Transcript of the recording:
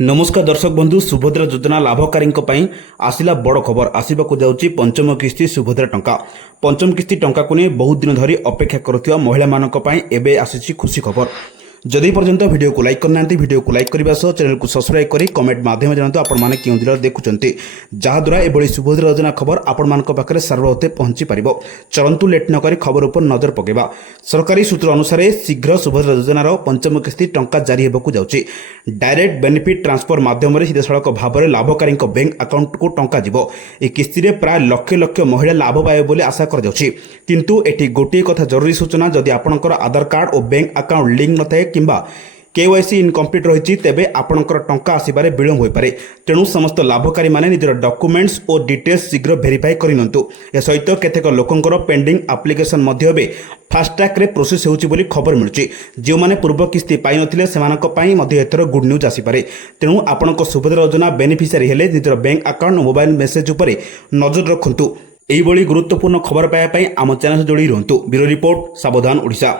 नमस्कार दर्शक बंधु सुभद्रा योजना लाभकारी आसला बड़ खबर आसवाक जाऊँगी पंचम किस्ती सुभद्रा टंका। पंचम किस्ती टंका को नहीं बहुत दिन धरी अपेक्षा करुवा महिला एवं आसी खुशी खबर। जदि पर्यंत वीडियो को लाइक करना वीडियो को लाइक करने सह चैनल को सब्सक्राइब कर कमेंट माध्यम जानते आपण क्यों जिले देखुं जहाद्वारा एभली सुभद्रा योजना खबर आपण पाखे सार्वभौते पहुंची पार। चलतु लेट नक खबर उपर नजर पकेबा। सरकारी सूत्र अनुसार शीघ्र सुभद्रा योजनार पंचम किस्ती टंका जारी होगा जाऊँगी। डायरेक्ट बेनिफिट ट्रांसफर माध्यम सीधासख भाव में लाभकारी बैंक अकाउंट को टंका जीव। ए किस्ती में प्राय लक्ष लक्ष महिला लाभ पाइबे बोली आशा कर किंतु एटी गोटे कथा जरूरी सूचना जदि आपणकर आधार कार्ड और बैंक अकाउंट लिंक न थाए किंबा केवाईसी इनकम्प्लीट रही तेबे आपणकर टंका आसबार विलम्ब हो पारे। तेणु समस्त लाभकारी माने निजर डॉक्यूमेंट्स और डिटेल्स शीघ्र वेरीफाई करनियंतु। ए सहित केतेक लोकंकर पेंडिंग एप्लिकेशन मध्ये बे फास्टैग रे प्रोसेस होउची बोली खबर मिलुची। जो माने पूर्व किस्ती पाई नथिले सेमानक पई मध्ये एथर गुड न्यूज आसी पारे। तेणु आपणक सुभद्रा योजना बेनिफिशियरी हेले निजर बैंक अकाउंट और मोबाइल मेसेज उपरे नजर रखंतु। एही बोली गुरुत्वपूर्ण खबर पाया पई आम चैनल जोड़ी रहंतु। ब्यूरो रिपोर्ट सावधान ओडिशा।